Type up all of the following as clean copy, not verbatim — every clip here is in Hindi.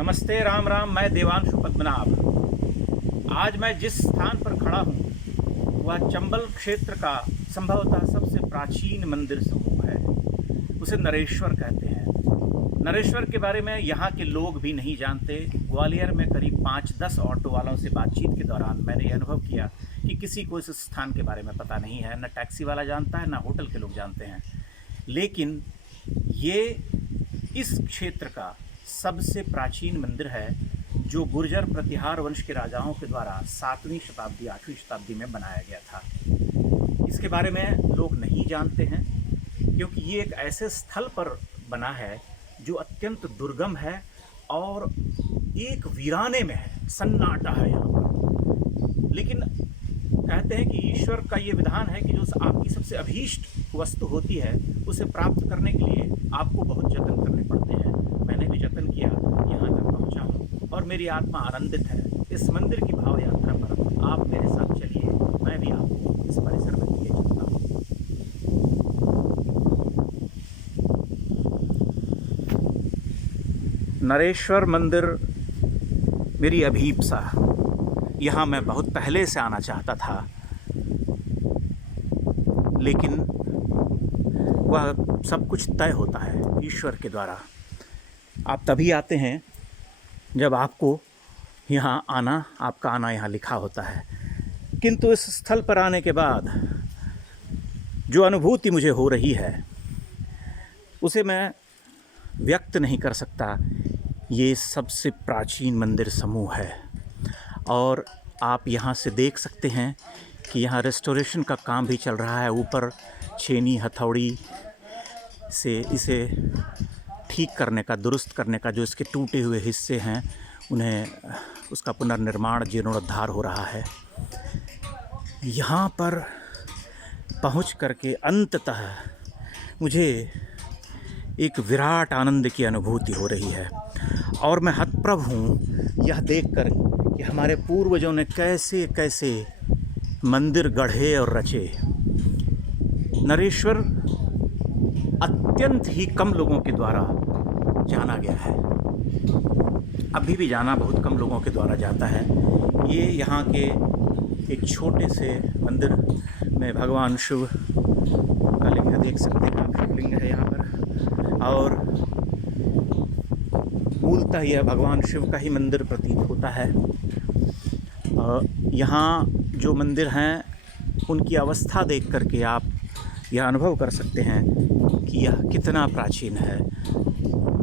नमस्ते, राम राम। मैं देवांशु पद्मनाभ। आज मैं जिस स्थान पर खड़ा हूँ वह चंबल क्षेत्र का संभवतः सबसे प्राचीन मंदिर समूह है। उसे नरेश्वर कहते हैं। नरेश्वर के बारे में यहाँ के लोग भी नहीं जानते। ग्वालियर में करीब 5-10 ऑटो वालों से बातचीत के दौरान मैंने ये अनुभव किया कि किसी को इस स्थान के बारे में पता नहीं है। न टैक्सी वाला जानता है, न होटल के लोग जानते हैं। लेकिन ये इस क्षेत्र का सबसे प्राचीन मंदिर है जो गुर्जर प्रतिहार वंश के राजाओं के द्वारा 7वीं शताब्दी 8वीं शताब्दी में बनाया गया था। इसके बारे में लोग नहीं जानते हैं क्योंकि ये एक ऐसे स्थल पर बना है जो अत्यंत दुर्गम है और एक वीराने में है, सन्नाटा है यहाँ पर। लेकिन कहते हैं कि ईश्वर का ये विधान है कि जो आपकी सबसे अभीष्ट वस्तु होती है उसे प्राप्त करने के लिए आपको बहुत जतन करने पड़ते हैं। मैंने भी जतन किया, यहाँ तक पहुँचा हूँ और मेरी आत्मा आनंदित है। इस मंदिर की भाव यात्रा पर आप मेरे साथ चलिए, मैं भी आपको इस परिसर में लिए चलता हूँ। नरेश्वर मंदिर मेरी अभीप्सा। यहाँ मैं बहुत पहले से आना चाहता था, लेकिन वह सब कुछ तय होता है ईश्वर के द्वारा। आप तभी आते हैं जब आपको यहाँ आना, आपका आना यहाँ लिखा होता है। किंतु इस स्थल पर आने के बाद जो अनुभूति मुझे हो रही है उसे मैं व्यक्त नहीं कर सकता। ये सबसे प्राचीन मंदिर समूह है और आप यहाँ से देख सकते हैं कि यहाँ रेस्टोरेशन का काम भी चल रहा है। ऊपर छेनी हथौड़ी से इसे ठीक करने का, दुरुस्त करने का, जो इसके टूटे हुए हिस्से हैं उन्हें उसका पुनर्निर्माण, जीर्णोद्धार हो रहा है। यहाँ पर पहुँच करके अंततः मुझे एक विराट आनंद की अनुभूति हो रही है और मैं हतप्रभ हूँ यह देखकर कि हमारे पूर्वजों ने कैसे कैसे मंदिर गढ़े और रचे। नरेश्वर अत्यंत ही कम लोगों के द्वारा जाना गया है। अभी भी जाना बहुत कम लोगों के द्वारा जाता है। ये यहाँ के एक छोटे से मंदिर में भगवान शिव का लिंग देख सकते हैं आप। शिवलिंग है यहाँ पर और मूलतः यह भगवान शिव का ही मंदिर प्रतीत होता है। यहाँ जो मंदिर हैं उनकी अवस्था देख करके आप यह अनुभव कर सकते हैं कि यह कितना प्राचीन है।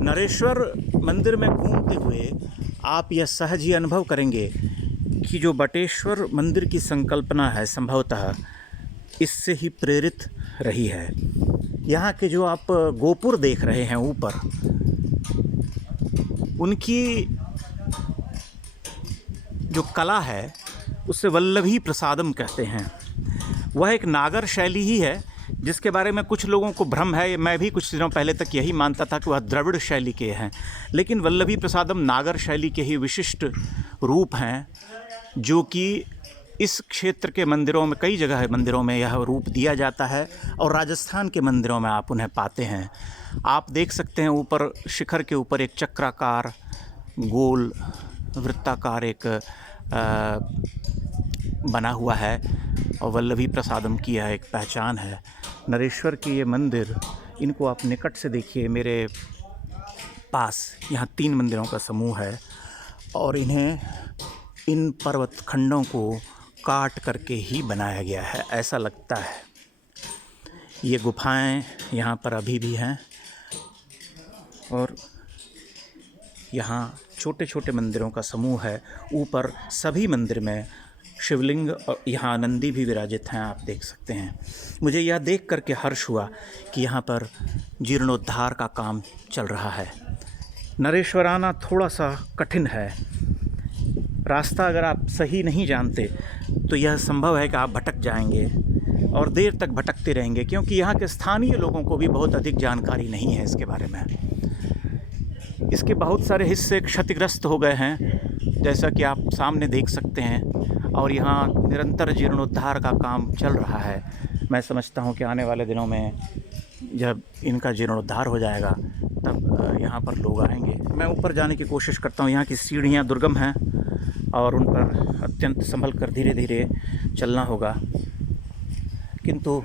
नरेश्वर मंदिर में घूमते हुए आप यह सहज ही अनुभव करेंगे कि जो बटेश्वर मंदिर की संकल्पना है संभवतः इससे ही प्रेरित रही है। यहाँ के जो आप गोपुर देख रहे हैं ऊपर, उनकी जो कला है उसे वल्लभी प्रसादम कहते हैं। वह एक नागर शैली ही है जिसके बारे में कुछ लोगों को भ्रम है। मैं भी कुछ दिनों पहले तक यही मानता था कि वह द्रविड़ शैली के हैं, लेकिन वल्लभी प्रसादम नागर शैली के ही विशिष्ट रूप हैं जो कि इस क्षेत्र के मंदिरों में, कई जगह मंदिरों में यह रूप दिया जाता है और राजस्थान के मंदिरों में आप उन्हें पाते हैं। आप देख सकते हैं ऊपर शिखर के ऊपर एक चक्राकार, गोल वृत्ताकार एक बना हुआ है और वल्लभी प्रसादम की यह एक पहचान है। नरेश्वर की ये मंदिर, इनको आप निकट से देखिए। मेरे पास यहाँ 3 मंदिरों का समूह है और इन्हें इन पर्वत खंडों को काट करके ही बनाया गया है, ऐसा लगता है। ये गुफाएं यहाँ पर अभी भी हैं और यहाँ छोटे छोटे मंदिरों का समूह है। ऊपर सभी मंदिर में शिवलिंग और यहाँ नंदी भी विराजित हैं, आप देख सकते हैं। मुझे यह देख करके हर्ष हुआ कि यहाँ पर जीर्णोद्धार का काम चल रहा है। नरेश्वर आना थोड़ा सा कठिन है। रास्ता अगर आप सही नहीं जानते तो यह संभव है कि आप भटक जाएंगे और देर तक भटकते रहेंगे, क्योंकि यहाँ के स्थानीय लोगों को भी बहुत अधिक जानकारी नहीं है इसके बारे में। इसके बहुत सारे हिस्से क्षतिग्रस्त हो गए हैं, जैसा कि आप सामने देख सकते हैं, और यहाँ निरंतर जीर्णोद्धार का काम चल रहा है। मैं समझता हूँ कि आने वाले दिनों में जब इनका जीर्णोद्धार हो जाएगा तब यहाँ पर लोग आएंगे। मैं ऊपर जाने की कोशिश करता हूँ। यहाँ की सीढ़ियाँ दुर्गम हैं और उन पर अत्यंत संभल कर धीरे धीरे चलना होगा, किंतु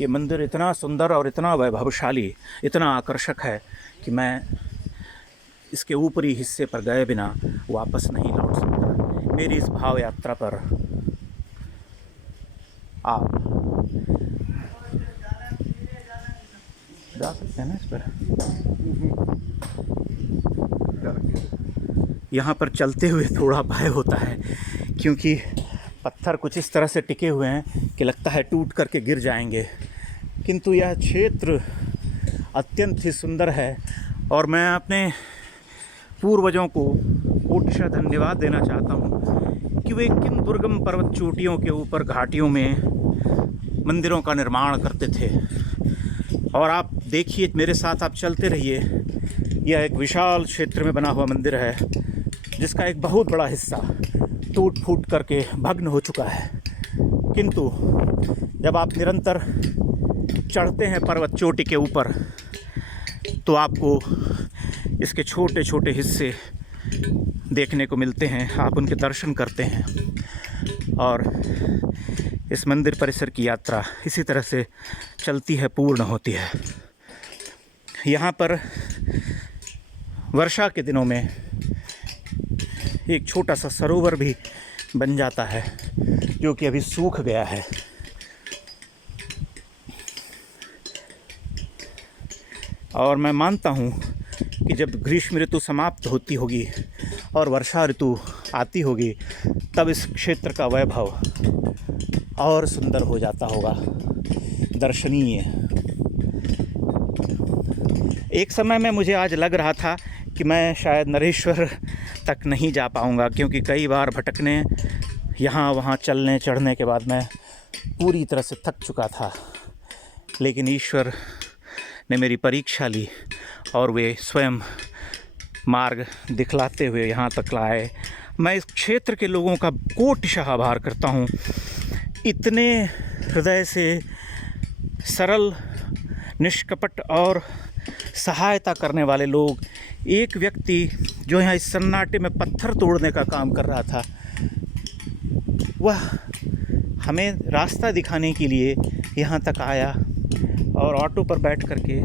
ये मंदिर इतना सुंदर और इतना वैभवशाली, इतना आकर्षक है कि मैं इसके ऊपरी हिस्से पर गए बिना वापस नहीं लौट सकता। मेरी इस भाव यात्रा पर आप जा सकते हैं ना इस पर। यहाँ पर चलते हुए थोड़ा भय होता है, क्योंकि पत्थर कुछ इस तरह से टिके हुए हैं कि लगता है टूट करके गिर जाएंगे, किंतु यह क्षेत्र अत्यंत ही सुंदर है। और मैं अपने पूर्वजों को कोटिशः धन्यवाद देना चाहता हूँ कि वे किन दुर्गम पर्वत चोटियों के ऊपर घाटियों में मंदिरों का निर्माण करते थे। और आप देखिए, मेरे साथ आप चलते रहिए। यह एक विशाल क्षेत्र में बना हुआ मंदिर है, जिसका एक बहुत बड़ा हिस्सा टूट फूट करके भग्न हो चुका है, किंतु जब आप निरंतर चढ़ते हैं पर्वत चोटी के ऊपर तो आपको इसके छोटे छोटे हिस्से देखने को मिलते हैं। आप उनके दर्शन करते हैं और इस मंदिर परिसर की यात्रा इसी तरह से चलती है, पूर्ण होती है। यहाँ पर वर्षा के दिनों में एक छोटा सा सरोवर भी बन जाता है, जो कि अभी सूख गया है। और मैं मानता हूँ कि जब ग्रीष्म ऋतु समाप्त होती होगी और वर्षा ऋतु आती होगी, तब इस क्षेत्र का वैभव और सुंदर हो जाता होगा, दर्शनीय। एक समय में मुझे आज लग रहा था कि मैं शायद नरेश्वर तक नहीं जा पाऊँगा, क्योंकि कई बार भटकने, यहाँ वहाँ चलने चढ़ने के बाद मैं पूरी तरह से थक चुका था। लेकिन ईश्वर ने मेरी परीक्षा ली और वे स्वयं मार्ग दिखलाते हुए यहाँ तक लाए। मैं इस क्षेत्र के लोगों का कोटिशः आभार करता हूँ। इतने हृदय से सरल, निष्कपट और सहायता करने वाले लोग। एक व्यक्ति जो यहाँ इस सन्नाटे में पत्थर तोड़ने का काम कर रहा था, वह हमें रास्ता दिखाने के लिए यहाँ तक आया और ऑटो पर बैठ करके,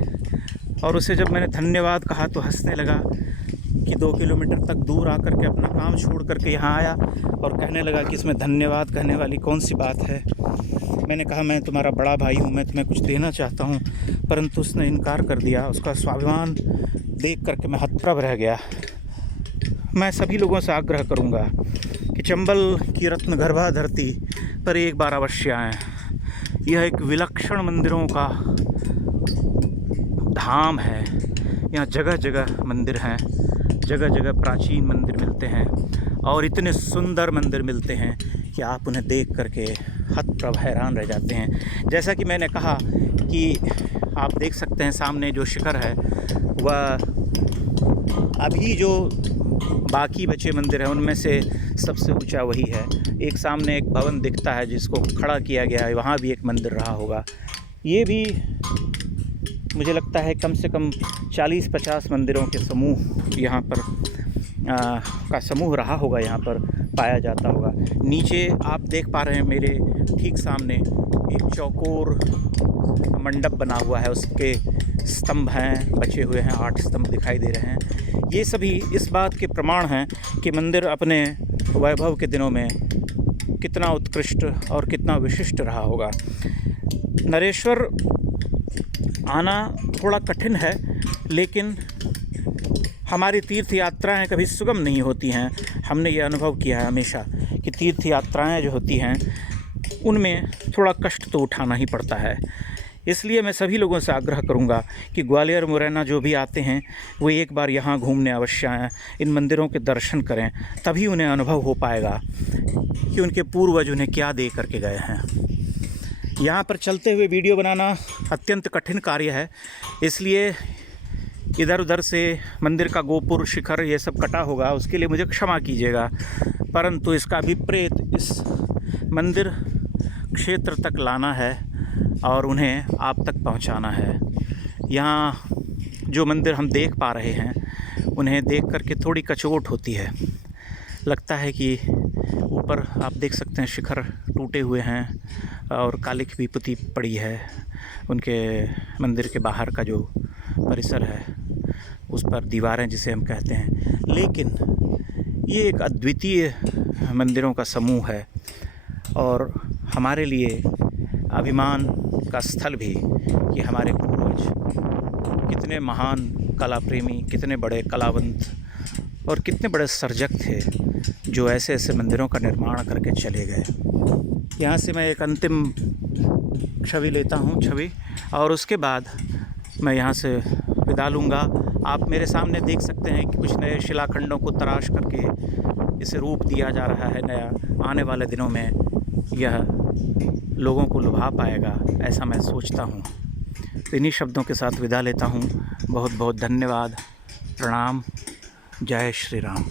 और उसे जब मैंने धन्यवाद कहा तो हंसने लगा कि 2 किलोमीटर तक दूर आकर के अपना काम छोड़ करके यहाँ आया और कहने लगा कि इसमें धन्यवाद कहने वाली कौन सी बात है। मैंने कहा, मैं तुम्हारा बड़ा भाई हूँ, मैं तुम्हें कुछ देना चाहता हूँ, परंतु उसने इनकार कर दिया। उसका स्वाभिमान देख करके मैं हतप्रभ रह गया। मैं सभी लोगों से आग्रह करूँगा कि चंबल की रत्न गर्भा धरती पर एक बार अवश्य आएँ। यह एक विलक्षण मंदिरों का धाम है। यहाँ जगह जगह मंदिर हैं, जगह जगह प्राचीन मंदिर मिलते हैं और इतने सुंदर मंदिर मिलते हैं कि आप उन्हें देख करके हतप्रभ हैरान रह जाते हैं। जैसा कि मैंने कहा कि आप देख सकते हैं सामने जो शिखर है, वह अभी जो बाकी बचे मंदिर हैं उनमें से सबसे ऊंचा वही है। एक सामने एक भवन दिखता है जिसको खड़ा किया गया है, वहाँ भी एक मंदिर रहा होगा। ये भी मुझे लगता है कम से कम 40-50 मंदिरों के समूह यहाँ पर का समूह रहा होगा, यहाँ पर पाया जाता होगा। नीचे आप देख पा रहे हैं मेरे ठीक सामने एक चौकोर मंडप बना हुआ है, उसके स्तंभ हैं, बचे हुए हैं, 8 स्तंभ दिखाई दे रहे हैं। ये सभी इस बात के प्रमाण हैं कि मंदिर अपने वैभव के दिनों में कितना उत्कृष्ट और कितना विशिष्ट रहा होगा। नरेश्वर आना थोड़ा कठिन है, लेकिन हमारी तीर्थ यात्राएं कभी सुगम नहीं होती हैं। हमने ये अनुभव किया है हमेशा कि तीर्थ यात्राएं जो होती हैं उनमें थोड़ा कष्ट तो उठाना ही पड़ता है। इसलिए मैं सभी लोगों से आग्रह करूंगा कि ग्वालियर मुरैना जो भी आते हैं वो एक बार यहाँ घूमने अवश्य आएँ, इन मंदिरों के दर्शन करें, तभी उन्हें अनुभव हो पाएगा कि उनके पूर्वज उन्हें क्या दे करके गए हैं। यहाँ पर चलते हुए वीडियो बनाना अत्यंत कठिन कार्य है, इसलिए इधर उधर से मंदिर का गोपुर, शिखर ये सब कटा होगा, उसके लिए मुझे क्षमा कीजिएगा। परंतु इसका अभिप्रेत इस मंदिर क्षेत्र तक लाना है और उन्हें आप तक पहुंचाना है। यहाँ जो मंदिर हम देख पा रहे हैं उन्हें देख कर के थोड़ी कचोट होती है। लगता है कि ऊपर आप देख सकते हैं शिखर टूटे हुए हैं और कालिख भी पुती पड़ी है। उनके मंदिर के बाहर का जो परिसर है उस पर दीवारें जिसे हम कहते हैं, लेकिन ये एक अद्वितीय मंदिरों का समूह है और हमारे लिए अभिमान का स्थल भी कि हमारे पूर्वज कितने महान कला प्रेमी, कितने बड़े कलावंत और कितने बड़े सर्जक थे जो ऐसे ऐसे मंदिरों का निर्माण करके चले गए। यहाँ से मैं एक अंतिम छवि लेता हूँ और उसके बाद मैं यहाँ से विदा लूँगा। आप मेरे सामने देख सकते हैं कि कुछ नए शिलाखंडों को तराश करके इसे रूप दिया जा रहा है नया। आने वाले दिनों में यह लोगों को लुभा पाएगा, ऐसा मैं सोचता हूँ। तो इन्हीं शब्दों के साथ विदा लेता हूँ। बहुत बहुत धन्यवाद। प्रणाम। जय श्री राम।